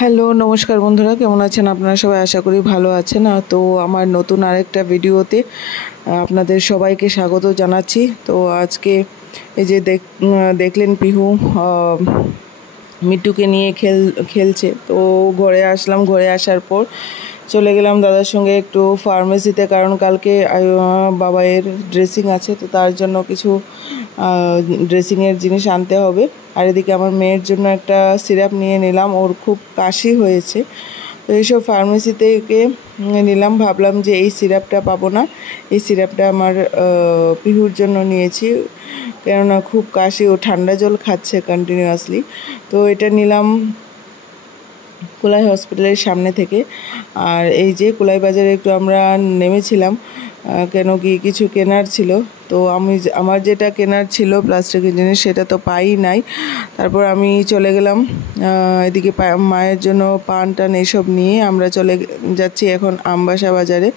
Hello নমস্কার বন্ধুরা, কেমন আছেন আপনারা সবাই? আশা করি ভালো আছেন। তো আমার নতুন আরেকটা ভিডিওতে আপনাদের সবাইকে স্বাগত জানাচ্ছি। তো আজকে এই যে দেখলেন পিহু মিট্টুকে নিয়ে খেলছে। তো ঘরে আসলাম, ঘরে আসার পর চলে গেলাম দাদার সঙ্গে একটু ফার্মেসিতে, কারণ কালকে বাবাইয়ের ড্রেসিং আছে, তো তার জন্য কিছু ড্রেসিংয়ের জিনিস আনতে হবে। আর এদিকে আমার মেয়ের জন্য একটা সিরাপ নিয়ে নিলাম, ওর খুব কাশি হয়েছে। তো এইসব ফার্মেসি থেকে নিলাম, ভাবলাম যে এই সিরাপটা পাবো না, এই সিরাপটা আমার পিহুর জন্য নিয়েছি, কেননা খুব কাশি, ও ঠান্ডা জল খাচ্ছে কন্টিনিউয়াসলি। তো এটা নিলাম কোলাই হসপিটালের সামনে থেকে। আর এই যে কোলাই বাজারে একটু আমরা নেমেছিলাম, কেন কি কিছু কেনার ছিল। তো আমার যেটা কেনার ছিল প্লাস্টিকের জিনিস, সেটা তো পাই নাই। তারপর আমি চলে গেলাম এদিকে মায়ের জন্য পান টান এইসব নিয়ে আমরা চলে যাচ্ছি এখন আমবাসা বাজারে।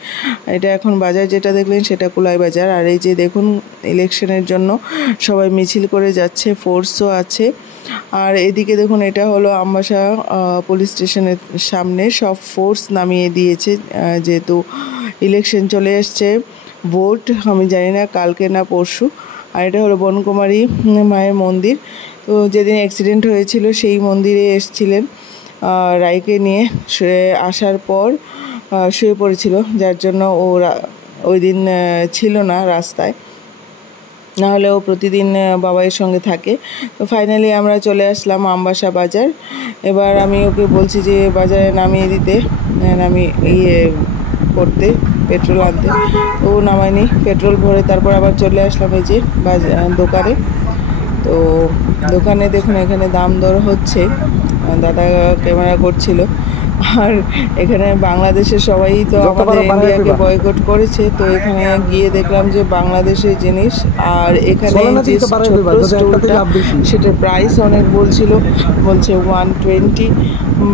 এটা এখন বাজার যেটা দেখলেন সেটা কোলাই বাজার। আর এই যে দেখুন ইলেকশনের জন্য সবাই মিছিল করে যাচ্ছে, ফোর্সও আছে। আর এদিকে দেখুন এটা হলো আমবাসা পুলিশ স্টেশনের সামনে, সব ফোর্স নামিয়ে দিয়েছে, যেহেতু ইলেকশন চলে এসছে, ভোট আমি জানি না কালকে না পরশু। আর এটা হলো বনকুমারী মায়ের মন্দির। তো যেদিন অ্যাক্সিডেন্ট হয়েছিল সেই মন্দিরে এসেছিলেন রায়কে নিয়ে, আসার পর শুয়ে পড়েছিল, যার জন্য ও ওই দিন ছিল না রাস্তায়, নাহলে ও প্রতিদিন বাবাইয়ের সঙ্গে থাকে। তো ফাইনালি আমরা চলে আসলাম আমবাসা বাজার। এবার আমি ওকে বলছি যে বাজারে নামিয়ে দিতে, করতে পেট্রোল আনতে, তো ও নামায়নি, পেট্রোল ভরে তারপর আবার চলে আসলাম এই যে দোকানে। তো দোকানে দেখুন এখানে দাম দর হচ্ছে, দাদা ক্যামেরা করছিল। আর এখানে বাংলাদেশের সবাই তো আমাদের ইন্ডিয়াকে বয়কট করেছে, তো এখানে গিয়ে দেখলাম যে বাংলাদেশের জিনিস। আর এখানে যে ছোট্ট স্টোরটা, সেটার প্রাইস অনেক বলছে 120,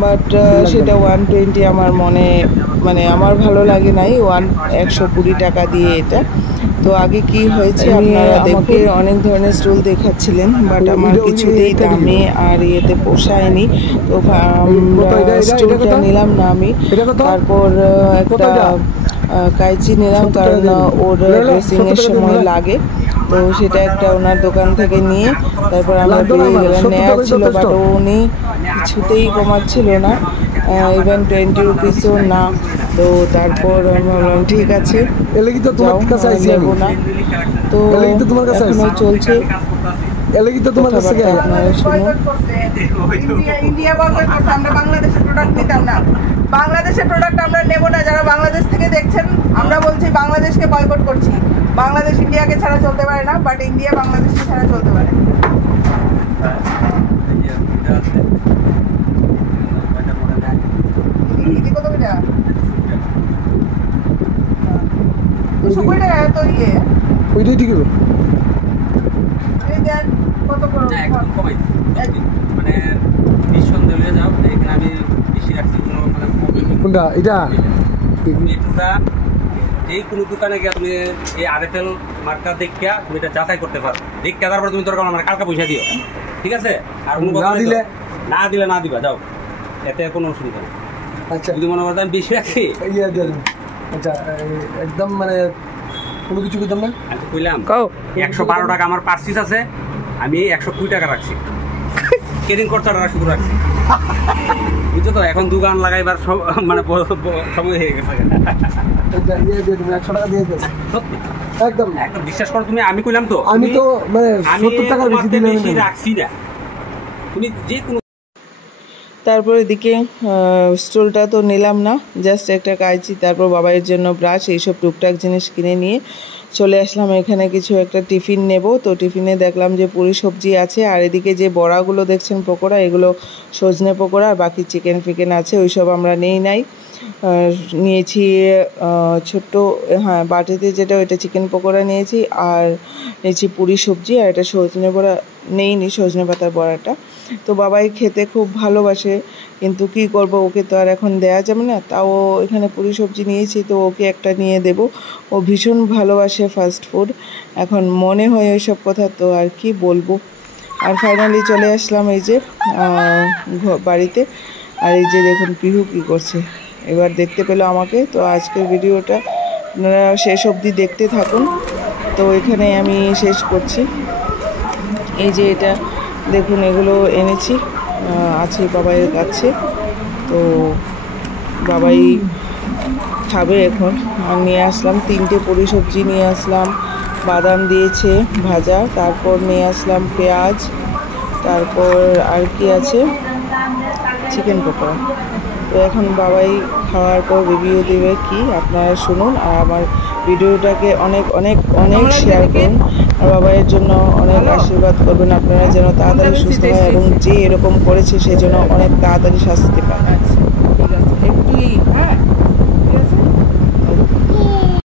বাট সেটা 120 আমার আমার ভালো লাগে নাই, 120 টাকা দিয়ে এটা। তো আগে কি হয়েছে আপনারা দেখে অনেক ধরনের স্টল দেখাচ্ছিলেন, বাট আমার কিছুতেই দামে আর ইয়েতে পোষায়নি। তো স্টলটা নিলাম না আমি। তারপর একটা কাইচি নিলাম, কারণ ওর ড্রেসিংয়ের সময় লাগে, তো সেটা একটা ওনার দোকান থেকে নিয়ে তারপর আমরা বেরিয়ে গেলাম। নেওয়ার ছিল, বাট উনি কিছুতেই কমাচ্ছিল না, ইভেন 20 রুপিসও না। তো তারপর আমি বললাম ঠিক আছে নেবো না। তো এখনো চলছে, বাংলাদেশের প্রোডাক্ট আমরা নেব না। যারা বাংলাদেশ থেকে দেখছেন, আমরা বলছি বাংলাদেশকে বয়কট করছি। বাংলাদেশ ইন্ডিয়াকে ছাড়া চলতে পারে না, বাট ইন্ডিয়া বাংলাদেশকে ছাড়া চলতে পারে। এই কোনো দোকানে গিয়ে তুমি এই আরএফএল মার্কা দেখে তুমি এটা যাচাই করতে পারো, দেখে তারপর তুমি দরকার আমার কালকে পয়সা দিও, ঠিক আছে? আর না দিলে না দিবা, যাও, এতে কোনো অসুবিধা নেই। আচ্ছা, যদি মনে করতে আমি বেশি রাখছি, আচ্ছা একদম কোনো কিছু করতাম না। আমি তো কইলাম 112 টাকা আমার পার্সিস আছে, আমি 120 টাকা রাখছি, কেরিং করতে শুরু রাখছি, বুঝছো তো? এখন দোকান লাগাইবার সময় হয়ে গেছে। 100 টাকা দিয়ে একদম একদম বিশ্বাস করো তুমি, আমি কইলাম তো, আমি তো 70 টাকা বেশি রাখছি না, তুমি যে কোনো। তারপর এদিকে স্টোলটা তো নিলাম না, জাস্ট একটা কাইচি, তারপর বাবাইয়ের জন্য ব্রাশ, এইসব টুকটাক জিনিস কিনে নিয়ে চলে আসলাম এখানে কিছু একটা টিফিন নেব। তো টিফিনে দেখলাম যে পুরি সবজি আছে, আর এদিকে যে বড়াগুলো দেখছেন পকোড়া, এগুলো সজনে পকোড়া, আর বাকি চিকেন ফিকেন আছে, ওইসব আমরা নিয়েছি ছোট্ট বাটিতে, যেটা ওইটা চিকেন পকোড়া নিয়েছি, আর নিয়েছি পুরি সবজি, আর এটা সজনে বড়া নেইনি, সজনে পাতার বড়াটা। তো বাবাই খেতে খুব ভালোবাসে, কিন্তু কি করব, ওকে তো আর এখন দেয়া যাবে না। তাও এখানে পুরি সবজি নিয়েছি, তো ওকে একটা নিয়ে দেব, ও ভীষণ ভালোবাসে ফাস্ট ফুড। এখন মনে হয় ওইসব কথা, তো আর কি বলবো। আর ফাইনালি চলে আসলাম এই যে বাড়িতে। আর এই যে দেখুন পিহু কী করছে, এবার দেখতে পেলো আমাকে। তো আজকের ভিডিওটা আপনারা শেষ অবধি দেখতে থাকুন। তো এখানে আমি শেষ করছি। এই যে এটা দেখুন, এগুলো এনেছি, আছে বাবাইয়ের কাছে। তো বাবাই খাবে এখন। আর নিয়ে আসলাম 3টে পুরি সবজি নিয়ে আসলাম, বাদাম দিয়েছে ভাজা, তারপর নিয়ে আসলাম পেঁয়াজ, তারপর আর কি আছে, চিকেন পকোড়া। তো এখন বাবাই খাওয়ার পর রিভিউ দেবে কি, আপনারা শুনুন। আর আমার ভিডিওটাকে অনেক অনেক অনেক শেয়ার করুন, আর বাবাইয়ের জন্য অনেক আশীর্বাদ করবেন, আপনারা যেন তাড়াতাড়ি সুস্থ হয় এবং যে এরকম করেছে সে যেন অনেক তাড়াতাড়ি শাস্তি পায়। আচ্ছা ঠিক আছে, একটু হ্যাঁ